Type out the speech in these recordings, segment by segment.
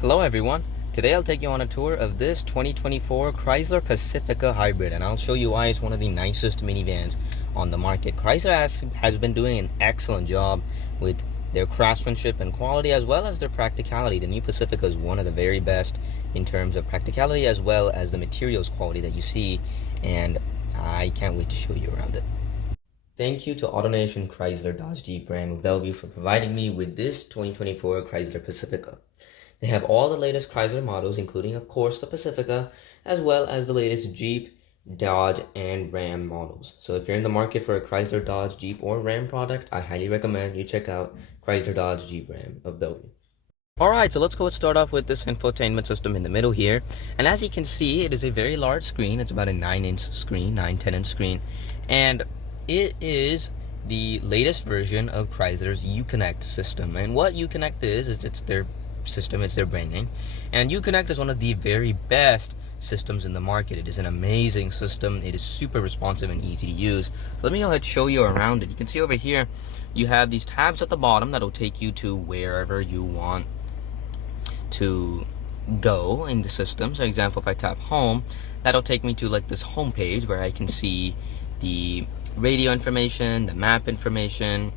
Hello everyone, today I'll take you on a tour of this 2024 Chrysler Pacifica Hybrid, and I'll show you why it's one of the nicest minivans on the market. Chrysler has been doing an excellent job with their craftsmanship and quality, as well as their practicality. The new Pacifica is one of the very best in terms of practicality, as well as the materials quality that you see, and I can't wait to show you around it. Thank you to AutoNation Chrysler Dodge Jeep brand of Bellevue for providing me with this 2024 Chrysler Pacifica. They have all the latest Chrysler models, including, of course, the Pacifica, as well as the latest Jeep, Dodge, and Ram models. So if you're in the market for a Chrysler, Dodge, Jeep, or Ram product, I highly recommend you check out Chrysler, Dodge, Jeep, Ram of Bellevue. Alright, so let's go and start off with this infotainment system in the middle here. And as you can see, it is a very large screen. It's about a 9-inch screen, 10-inch screen. And it is the latest version of Chrysler's Uconnect system. And what Uconnect is it's their system, it's their branding, and Uconnect is one of the very best systems in the market. It is an amazing system. It is super responsive and easy to use. Let me go ahead and show you around it. You can see over here you have these tabs at the bottom that'll take you to wherever you want to go in the system. So example, if I tap home, that'll take me to like this home page where I can see the radio information, the map information,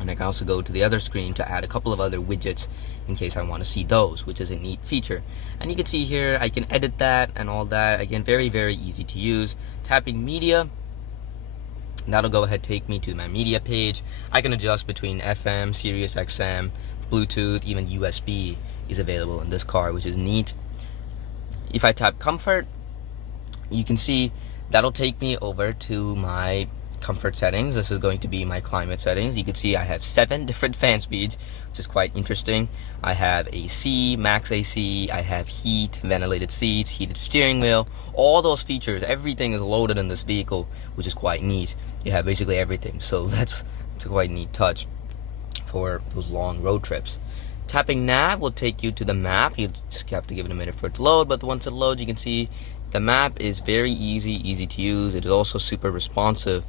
and I can also go to the other screen to add a couple of other widgets in case I want to see those, which is a neat feature. And you can see here I can edit that and all that. Again, very easy to use. Tapping media, that'll go ahead take me to my media page. I can adjust between FM, Sirius XM, Bluetooth, even USB is available in this car, which is neat. If I tap comfort, you can see that'll take me over to my comfort settings. This is going to be my climate settings. You can see I have 7 different fan speeds, which is quite interesting. I have AC, max AC, I have heat, ventilated seats, heated steering wheel, all those features. Everything is loaded in this vehicle, which is quite neat. You have basically everything, so it's a quite neat touch for those long road trips. Tapping nav will take you to the map. You just have to give it a minute for it to load, but once it loads, you can see the map is very easy to use. It is also super responsive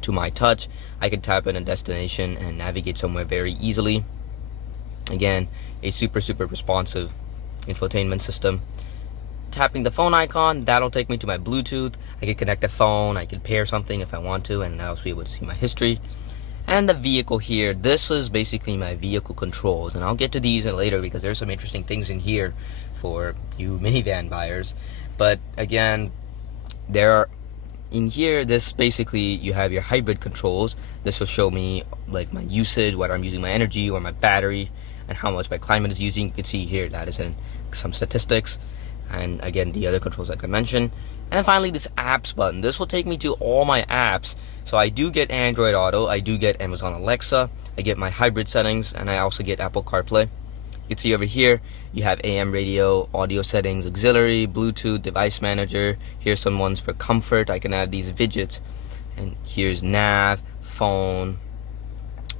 to my touch. I can tap in a destination and navigate somewhere very easily. Again, a super responsive infotainment system. Tapping the phone icon, that'll take me to my Bluetooth. I can connect a phone, I can pair something if I want to, and I'll be able to see my history. And the vehicle here, this is basically my vehicle controls, and I'll get to these later because there's some interesting things in here for you minivan buyers. But again, in here, this basically, you have your hybrid controls. This will show me like my usage, whether I'm using my energy or my battery, and how much my climate is using. You can see here that is in some statistics, and again the other controls like I mentioned. And then finally, this apps button. This will take me to all my apps. So I do get Android Auto, I do get Amazon Alexa, I get my hybrid settings, and I also get Apple CarPlay. You can see over here you have AM radio, audio settings, auxiliary, Bluetooth, device manager. Here's some ones for comfort. I can add these widgets, and here's nav, phone.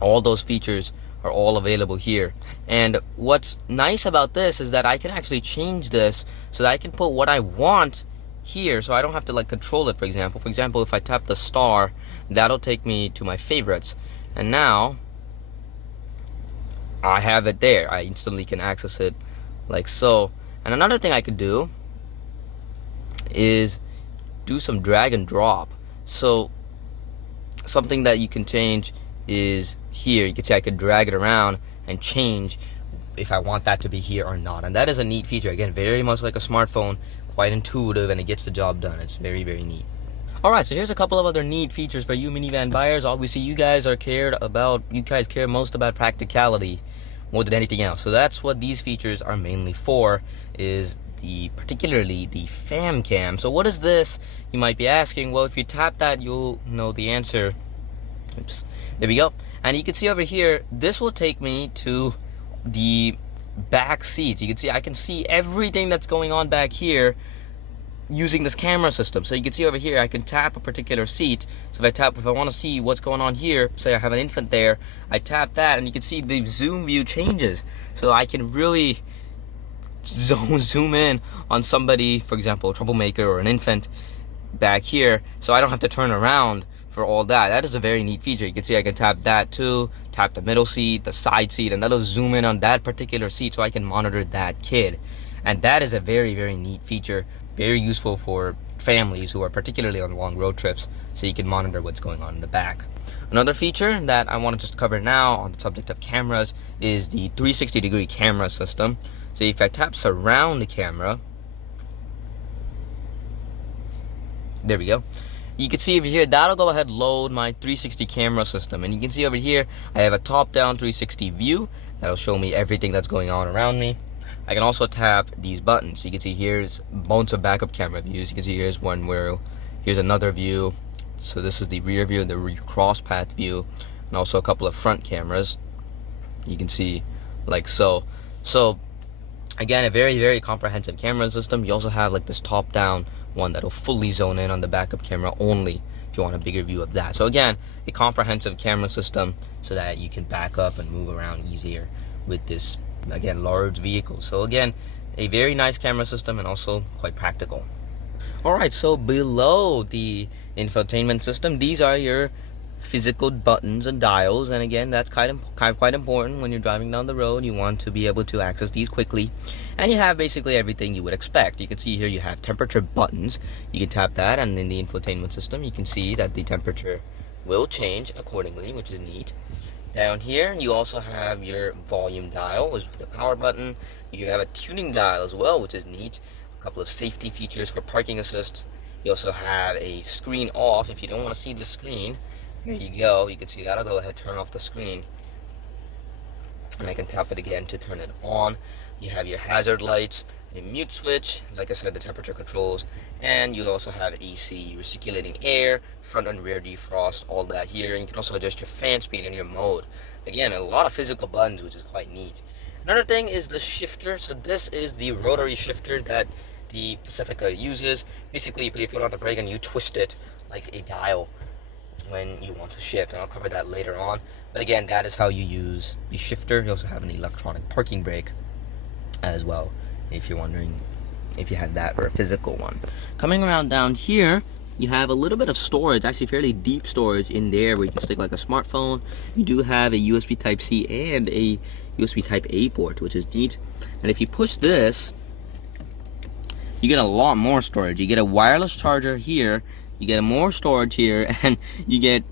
All those features are all available here. And what's nice about this is that I can actually change this so that I can put what I want here, so I don't have to like control it. For example, if I tap the star, that'll take me to my favorites, and now I have it there. I instantly can access it like so. And another thing I could do is do some drag and drop. So something that you can change is here. You can see I could drag it around and change if I want that to be here or not. And that is a neat feature. Again, very much like a smartphone, quite intuitive, and it gets the job done. It's very neat. Alright, so here's a couple of other neat features for you minivan buyers. Obviously, you guys care most about practicality more than anything else. So that's what these features are mainly for, is particularly the fam cam. So what is this, you might be asking? Well, if you tap that, you'll know the answer. Oops. There we go. And you can see over here, this will take me to the back seats. You can see I can see everything that's going on back here using this camera system. So you can see over here I can tap a particular seat. So if I want to see what's going on here, say I have an infant there, I tap that and you can see the zoom view changes. So I can really zoom in on somebody, for example, a troublemaker or an infant back here, so I don't have to turn around for all that. That is a very neat feature. You can see I can tap that too, tap the middle seat, the side seat, and that'll zoom in on that particular seat so I can monitor that kid. And that is a very, very neat feature, very useful for families who are particularly on long road trips, so you can monitor what's going on in the back. Another feature that I want to just cover now on the subject of cameras is the 360-degree camera system. So if I tap surround the camera, there we go. You can see over here, that'll go ahead load my 360 camera system. And you can see over here, I have a top-down 360 view. That'll show me everything that's going on around me. I can also tap these buttons. You can see here's bunch of backup camera views. You can see here's one where, here's another view. So this is the rear view, the rear cross path view, and also a couple of front cameras. You can see like so. So again, a very, very comprehensive camera system. You also have like this top-down one that'll fully zone in on the backup camera only if you want a bigger view of that. So again, a comprehensive camera system so that you can back up and move around easier with this, again, large vehicle. So again, a very nice camera system and also quite practical. Alright, so below the infotainment system, these are your physical buttons and dials, and again, that's quite important when you're driving down the road. You want to be able to access these quickly, and you have basically everything you would expect. You can see here you have temperature buttons. You can tap that, and in the infotainment system you can see that the temperature will change accordingly, which is neat. Down here you also have your volume dial with the power button. You have a tuning dial as well, which is neat. A couple of safety features for parking assist. You also have a screen off if you don't want to see the screen. Here you go. You can see that. I'll go ahead and turn off the screen, and I can tap it again to turn it on. You have your hazard lights, a mute switch, like I said, the temperature controls, and you also have AC, recirculating air, front and rear defrost, all that here. And you can also adjust your fan speed and your mode. Again, a lot of physical buttons, which is quite neat. Another thing is the shifter. So this is the rotary shifter that the Pacifica uses. Basically, you put your foot on the brake and you twist it like a dial when you want to shift, and I'll cover that later on. But again, that is how you use the shifter. You also have an electronic parking brake as well, if you're wondering if you had that or a physical one. Coming around down here, you have a little bit of storage, actually fairly deep storage in there, where you can stick like a smartphone. You do have a USB Type-C and a USB Type-A port, which is neat. And if you push this, you get a lot more storage. You get a wireless charger here, you get more storage here, and you get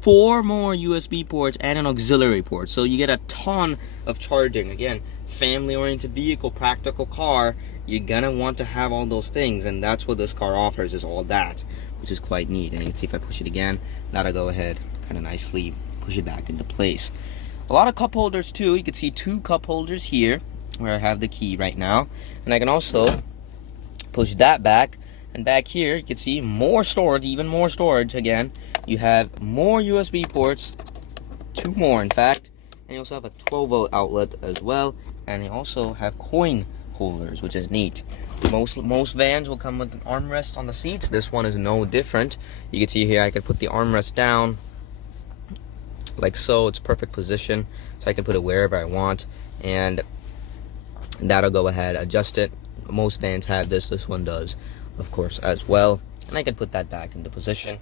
4 more USB ports and an auxiliary port. So you get a ton of charging. Again, family-oriented vehicle, practical car, you're gonna want to have all those things, and that's what this car offers, is all that, which is quite neat. And you can see if I push it again, that'll go ahead kind of nicely push it back into place. A lot of cup holders too. You can see 2 cup holders here where I have the key right now, and I can also push that back. And back here, you can see more storage, even more storage again. You have more USB ports, 2 more in fact. And you also have a 12-volt outlet as well. And you also have coin holders, which is neat. Most vans will come with an armrest on the seats. This one is no different. You can see here I can put the armrest down like so. It's perfect position, so I can put it wherever I want. And that'll go ahead, adjust it. Most vans have this. This one does, of course, as well. And I can put that back into position.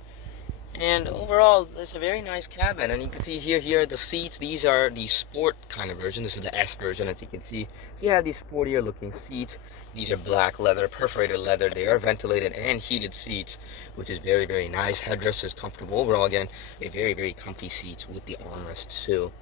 And overall, it's a very nice cabin. And you can see here are the seats. These are the sport kind of version. This is the S version, as you can see. So you have these sportier looking seats. These are black leather, perforated leather. They are ventilated and heated seats, which is very, very nice. Headrest is comfortable. Overall, again, a very, very comfy seats with the armrests too.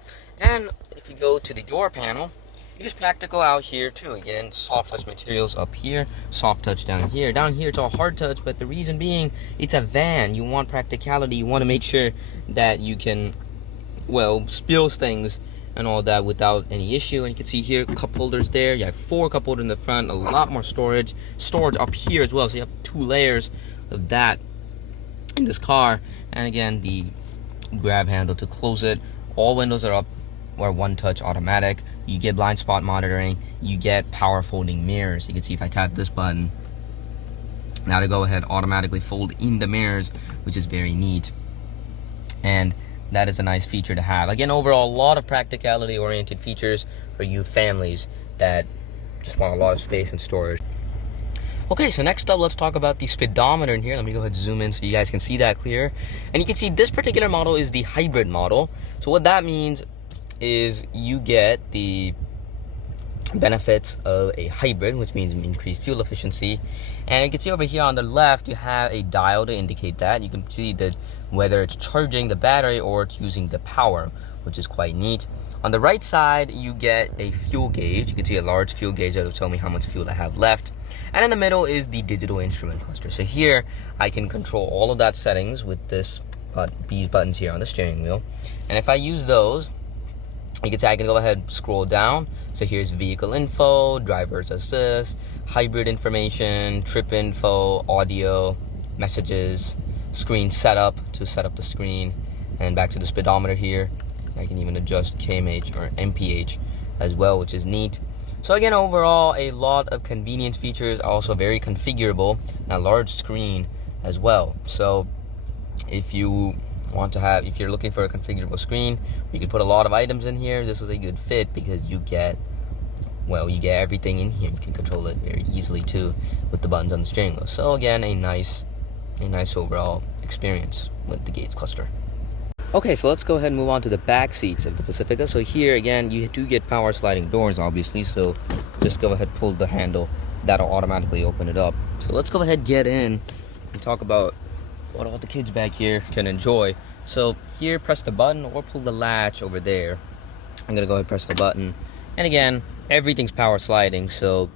And if you go to the door panel, it is practical out here too. Again, soft touch materials up here, soft touch down here. Down here it's all hard touch, but the reason being, it's a van. You want practicality. You want to make sure that you can, well, spill things and all that without any issue. And you can see here, cup holders there. You have 4 cup holders in the front, a lot more storage. Storage up here as well, so you have 2 layers of that in this car. And again, the grab handle to close it. All windows are up, or one touch automatic. You get blind spot monitoring. You get power folding mirrors. You can see if I tap this button, now to go ahead automatically fold in the mirrors, which is very neat. And that is a nice feature to have. Again, overall, a lot of practicality oriented features for you families that just want a lot of space and storage. Okay, so next up, let's talk about the speedometer in here. Let me go ahead and zoom in so you guys can see that clear. And you can see this particular model is the hybrid model. So what that means is you get the benefits of a hybrid, which means increased fuel efficiency. And you can see over here on the left, you have a dial to indicate that. You can see that whether it's charging the battery or it's using the power, which is quite neat. On the right side, you get a fuel gauge. You can see a large fuel gauge that will tell me how much fuel I have left. And in the middle is the digital instrument cluster. So here, I can control all of that settings with these buttons here on the steering wheel. And if I use those, you can see I can go ahead and scroll down. So here's vehicle info, driver's assist, hybrid information, trip info, audio, messages, screen setup to set up the screen, and back to the speedometer here. I can even adjust kmh or mph as well, which is neat. So again, overall, a lot of convenience features, also very configurable, and a large screen as well. So if you're looking for a configurable screen, you can put a lot of items in here. This is a good fit because you get everything in here. You can control it very easily too with the buttons on the steering wheel. So again, a nice overall experience with the Gates cluster. Okay, so let's go ahead and move on to the back seats of the Pacifica. So here again, you do get power sliding doors, obviously. So just go ahead, pull the handle. That'll automatically open it up. So let's go ahead, get in, and talk about what all the kids back here can enjoy. So here, press the button or pull the latch over there. I'm gonna go ahead and press the button. And again, everything's power sliding, so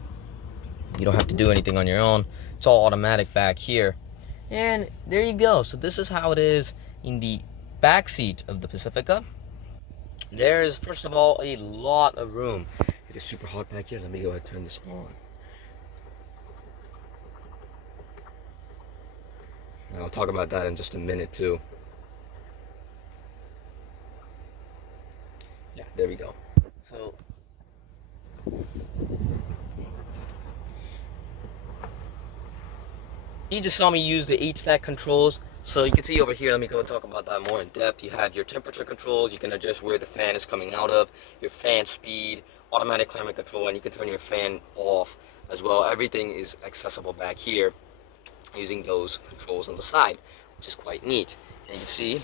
you don't have to do anything on your own. It's all automatic back here. And there you go. So this is how it is in the back seat of the Pacifica. There's, first of all, a lot of room. It is super hot back here. Let me go ahead and turn this on. And I'll talk about that in just a minute too. Yeah, there we go. So you just saw me use the HVAC controls. So you can see over here, let me go and talk about that more in depth. You have your temperature controls. You can adjust where the fan is coming out of, your fan speed, automatic climate control, and you can turn your fan off as well. Everything is accessible back here using those controls on the side, which is quite neat. And you can see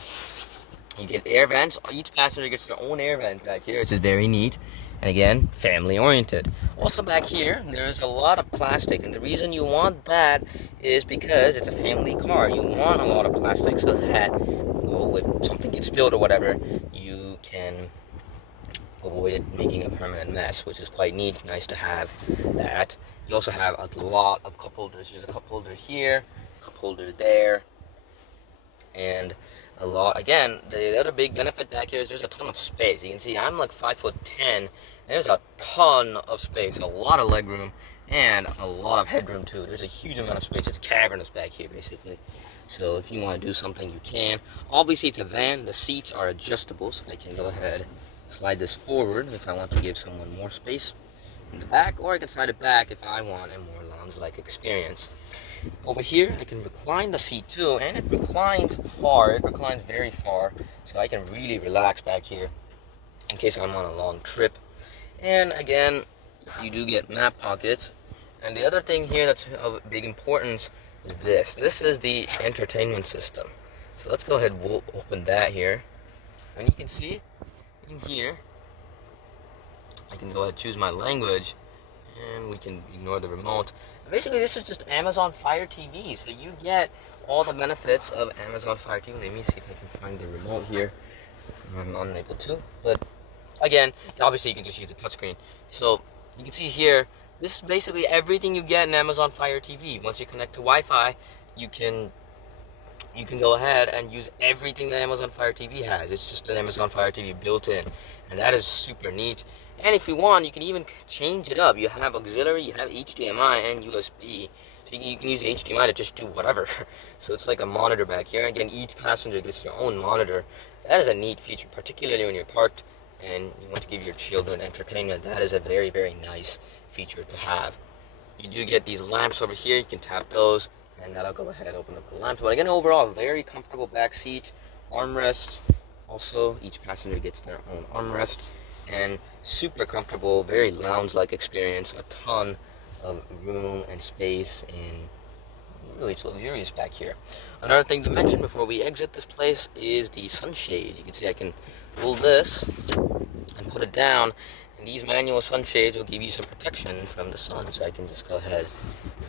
you get air vents. Each passenger gets their own air vent back here, which is very neat. And again, family oriented. Also back here, there's a lot of plastic, and the reason you want that is because it's a family car. You want a lot of plastic so that, well, if something gets spilled or whatever, you can avoid it making a permanent mess, which is quite neat. Nice to have that. You also have a lot of cup holders. There's a cup holder here, cup holder there, and a lot. Again, the other big benefit back here is there's a ton of space. You can see I'm like 5'10", and there's a ton of space, a lot of leg room, and a lot of headroom too. There's a huge amount of space. It's cavernous back here, basically. So if you want to do something, you can. Obviously, it's a van. The seats are adjustable, so I can go ahead, slide this forward if I want to give someone more space in the back, or I can slide it back if I want a more lounge-like experience. Over here, I can recline the seat too, and it reclines far. It reclines very far, so I can really relax back here in case I'm on a long trip. And again, you do get map pockets. And the other thing here that's of big importance is this. This is the entertainment system. So let's go ahead and open that here. And you can see in here, I can go ahead and choose my language, and we can ignore the remote. Basically, this is just Amazon Fire TV, so you get all the benefits of Amazon Fire TV. Let me see if I can find the remote here. I'm unable to, but again, obviously you can just use the touchscreen. So you can see here, this is basically everything you get in Amazon Fire TV. Once you connect to Wi-Fi, you can go ahead and use everything that Amazon Fire TV has. It's just an Amazon Fire TV built in, and that is super neat. And if you want, you can even change it up. You have auxiliary, you have HDMI and USB. So you can use HDMI to just do whatever. So it's like a monitor back here. Again, each passenger gets their own monitor. That is a neat feature, particularly when you're parked and you want to give your children entertainment. That is a very, very nice feature to have. You do get these lamps over here. You can tap those, and that'll go ahead and open up the lamps. But again, overall, a very comfortable back seat. Armrest. Also, each passenger gets their own armrest. And super comfortable, very lounge-like experience. A ton of room and space, and really it's luxurious back here. Another thing to mention before we exit this place is the sunshade. You can see I can pull this and put it down, and these manual sunshades will give you some protection from the sun. So I can just go ahead,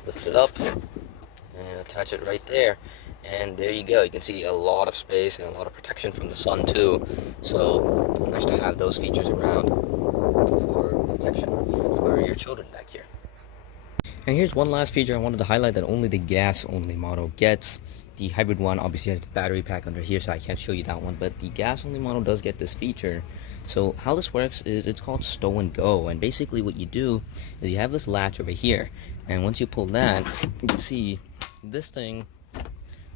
lift it up, and attach it right there. And there you go. You can see a lot of space and a lot of protection from the sun too. So nice to have those features around for protection for your children back here. And here's one last feature I wanted to highlight that only the gas-only model gets. The hybrid one obviously has the battery pack under here, so I can't show you that one, but the gas-only model does get this feature. So how this works is it's called Stow and Go, and basically what you do is you have this latch over here, and once you pull that, you can see this thing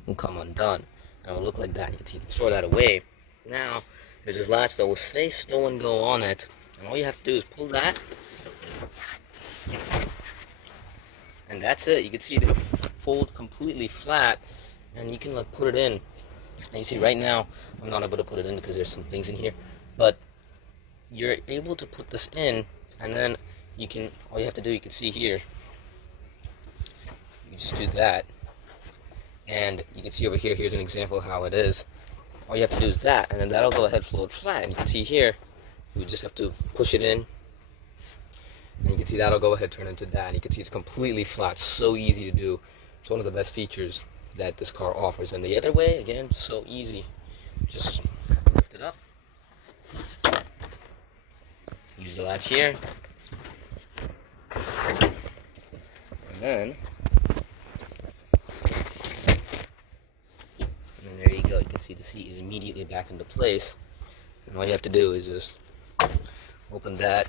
will come undone, and it will look like that. You can throw that away. Now there's this latch that will say Stow and Go on it, and all you have to do is pull that, and that's it. You can see it'll fold completely flat, and you can like put it in. And you see right now I'm not able to put it in because there's some things in here, but you're able to put this in, and then you can, all you have to do, you can see here, you just do that, and you can see over here, here's an example of how it is. All you have to do is that, and then that'll go ahead and float flat. And you can see here, you just have to push it in, and you can see that'll go ahead and turn into that, and you can see it's completely flat. So easy to do. It's one of the best features that this car offers. And the other way, again, so easy. Just lift it up, use the latch here, and then there you go. You can see the seat is immediately back into place, and all you have to do is just open that.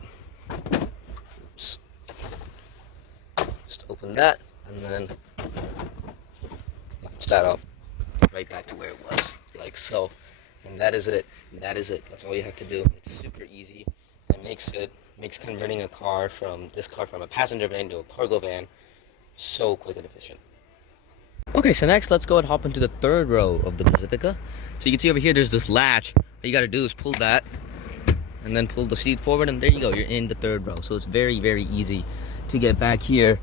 Oops. Just open that, and then latch that up right back to where it was, like so. And that is it. That is it. That's all you have to do. It's super easy. It makes converting a car from a passenger van to a cargo van so quick and efficient. Okay, so next let's go and hop into the third row of the Pacifica. So you can see over here there's this latch. All you gotta do is pull that and then pull the seat forward, and there you go, you're in the third row. So it's very, very easy to get back here.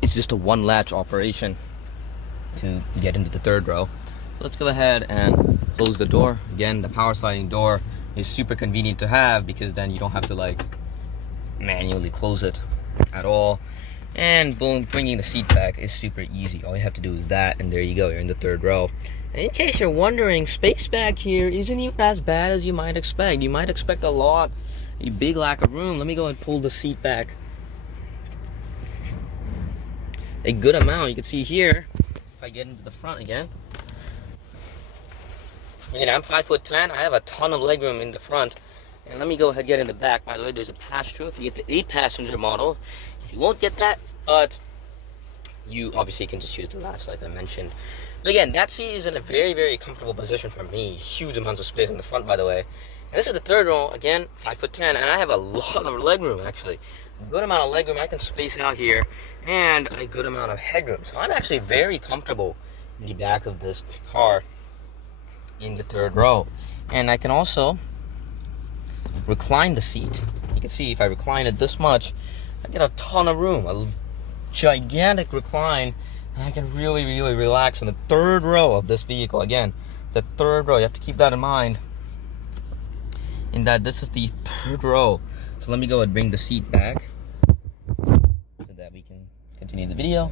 It's just a one latch operation to get into the third row. Let's go ahead and close the door. Again, the power sliding door is super convenient to have because then you don't have to like manually close it at all. And boom, bringing the seat back is super easy. All you have to do is that, and there you go, you're in the third row. And in case you're wondering, space back here isn't even as bad as you might expect. You might expect a big lack of room. Let me go and pull the seat back a good amount. You can see here, if I get into the front again, and I'm 5'10". I have a ton of legroom in the front. And let me go ahead and get in the back. By the way, there's a pass-through if you get the 8-passenger model. You won't get that, but you obviously can just use the latch like I mentioned. But again, that seat is in a very, very comfortable position for me. Huge amounts of space in the front, by the way. And this is the third row, again, 5'10", and I have a lot of legroom, actually. A good amount of legroom. I can space out here, and a good amount of headroom. So I'm actually very comfortable in the back of this car in the third row. And I can also recline the seat. You can see if I recline it this much, I get a ton of room, a gigantic recline, and I can really, really relax in the third row of this vehicle. Again, the third row, you have to keep that in mind, in that this is the third row. So let me go and bring the seat back so that we can continue the video.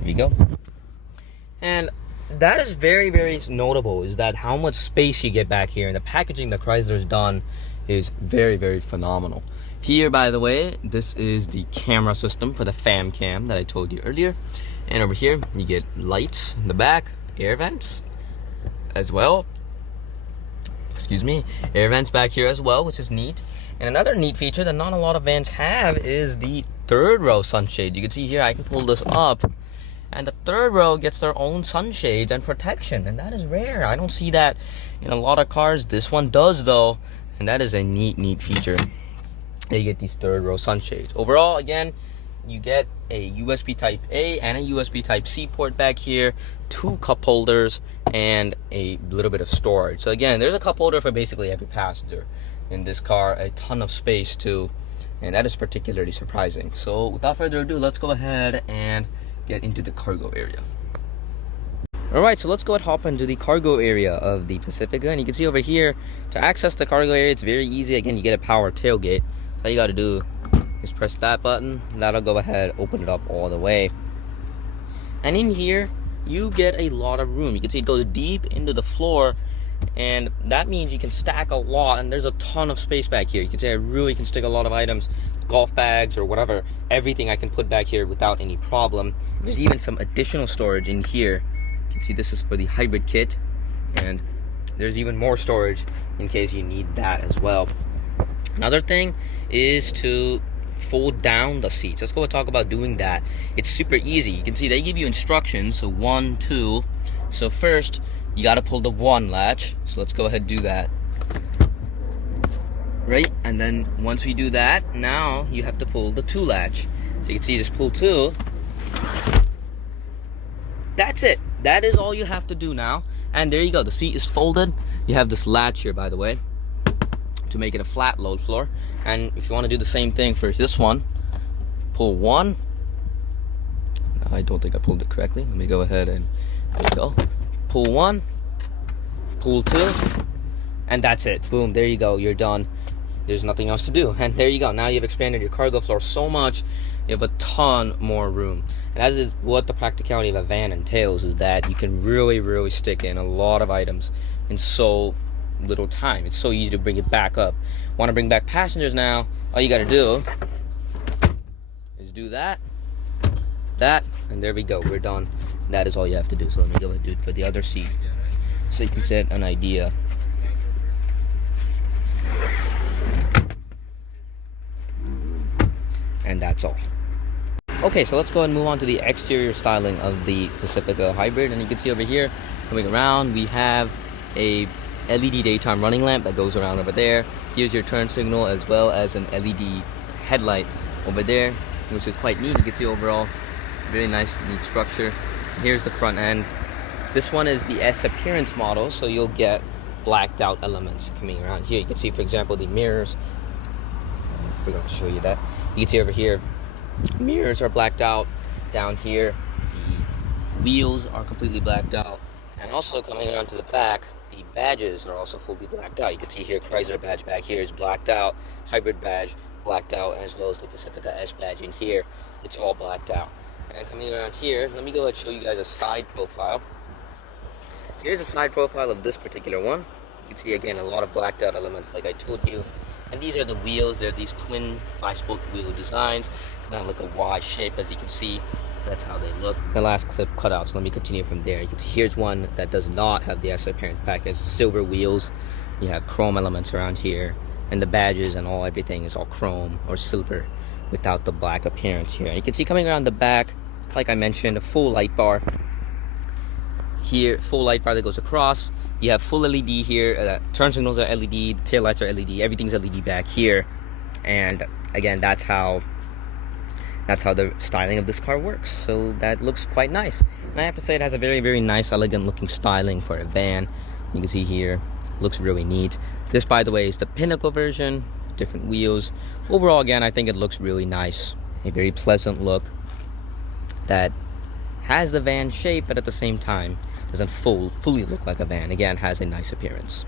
Here we go. And that is very, very notable, is that how much space you get back here, and the packaging that Chrysler's done is very, very phenomenal. Here, by the way, this is the camera system for the fam cam that I told you earlier. And over here, you get lights in the back, air vents as well. Excuse me, air vents back here as well, which is neat. And another neat feature that not a lot of vans have is the third row sunshade. You can see here, I can pull this up, and the third row gets their own sunshades and protection, and that is rare. I don't see that in a lot of cars. This one does though, and that is a neat feature. You get these third row sunshades. Overall, again, you get a USB type A and a USB type C port back here, 2 cup holders, and a little bit of storage. So again, there's a cup holder for basically every passenger in this car, a ton of space to and that is particularly surprising. So without further ado, let's go ahead and get into the cargo area. Alright, so let's go ahead and hop into the cargo area of the Pacifica, and you can see over here, to access the cargo area, it's very easy. Again, you get a power tailgate. So all you got to do is press that button, that'll go ahead, open it up all the way. And in here, you get a lot of room. You can see it goes deep into the floor, and that means you can stack a lot, and there's a ton of space back here. You can see I really can stick a lot of items, golf bags or whatever, everything I can put back here without any problem. There's even some additional storage in here. You can see this is for the hybrid kit, and there's even more storage in case you need that as well. Another thing is to fold down the seats. Let's go and talk about doing that. It's super easy. You can see they give you instructions. So 1, 2. So first, you got to pull the 1 latch. So let's go ahead and do that. Right? And then once we do that, now you have to pull the 2 latch. So you can see just pull 2. That's it. That is all you have to do now. And there you go. The seat is folded. You have this latch here, by the way, to make it a flat load floor. And if you want to do the same thing for this one, pull 1. I don't think I pulled it correctly. Let me go ahead and there you go. Pull 1, pull 2, and that's it. Boom, there you go. You're done. There's nothing else to do. And there you go. Now you've expanded your cargo floor so much, you have a ton more room. And that is what the practicality of a van entails, is that you can really stick in a lot of items in so little time. It's so easy to bring it back up. Want to bring back passengers now, all you got to do is do that, and there we go. We're done. That is all you have to do. So let me go ahead and do it for the other seat so you can get an idea. And that's all. Okay, so let's go ahead and move on to the exterior styling of the Pacifica Hybrid. And you can see over here, coming around, we have a LED daytime running lamp that goes around over there. Here's your turn signal, as well as an LED headlight over there, which is quite neat. You can see overall, very nice, neat structure. Here's the front end. This one is the S appearance model, so you'll get blacked out elements coming around here. You can see, for example, the mirrors. I forgot to show you that. You can see over here, mirrors are blacked out. Down here, the wheels are completely blacked out. And also coming around to the back, the badges are also fully blacked out. You can see here, Chrysler badge back here is blacked out. Hybrid badge blacked out, as well as the Pacifica S badge in here. It's all blacked out. And coming around here, let me go ahead and show you guys a side profile. So here's a side profile of this particular one. You can see again a lot of blacked out elements like I told you. And these are the wheels. They're these twin 5-spoke wheel designs. Kind of like a Y shape, as you can see. That's how they look. The last clip cut out, so let me continue from there. You can see here's one that does not have the S appearance package. Silver wheels. You have chrome elements around here. And the badges and everything is all chrome or silver without the black appearance here. And you can see coming around the back, like I mentioned, a full light bar. Here, full light bar that goes across. You have full LED here. Turn signals are LED. The tail lights are LED. Everything's LED back here. And again, that's how the styling of this car works. So that looks quite nice. And I have to say, it has a very nice, elegant looking styling for a van. You can see here, looks really neat. This, by the way, is the Pinnacle version. Different wheels. Overall, again, I think it looks really nice. A very pleasant look that has the van shape, but at the same time doesn't fully look like a van. Again, has a nice appearance.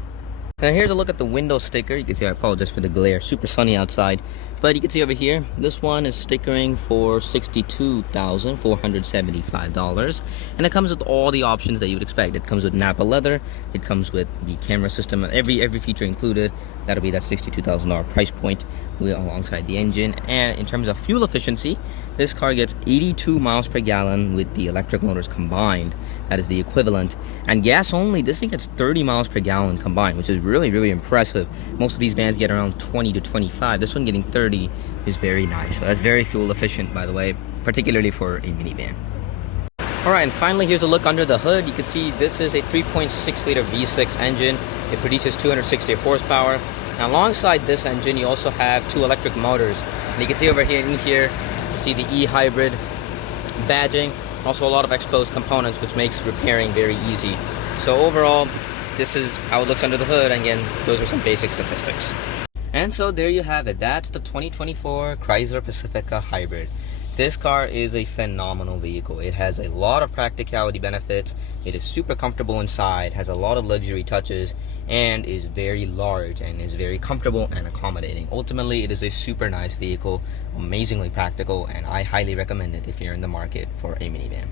Now here's a look at the window sticker. You can see, I apologize for the glare, super sunny outside, but you can see over here, this one is stickering for $62,475, and it comes with all the options that you would expect. It comes with Napa leather, it comes with the camera system, every feature included. That'll be that $62,000 price point alongside the engine. And in terms of fuel efficiency, this car gets 82 miles per gallon with the electric motors combined. That is the equivalent. And gas only, this thing gets 30 miles per gallon combined, which is really impressive. Most of these vans get around 20 to 25. This one getting 30 is very nice. So that's very fuel efficient, by the way, particularly for a minivan. Alright, and finally here's a look under the hood. You can see this is a 3.6 liter V6 engine. It produces 260 horsepower. Now alongside this engine, you also have 2 electric motors. And you can see over here, you can see the e-hybrid badging. Also a lot of exposed components, which makes repairing very easy. So overall, this is how it looks under the hood. And again, those are some basic statistics. And so there you have it. That's the 2024 Chrysler Pacifica Hybrid. This car is a phenomenal vehicle. It has a lot of practicality benefits. It is super comfortable inside, has a lot of luxury touches, and is very large and is very comfortable and accommodating. Ultimately, it is a super nice vehicle, amazingly practical, and I highly recommend it if you're in the market for a minivan.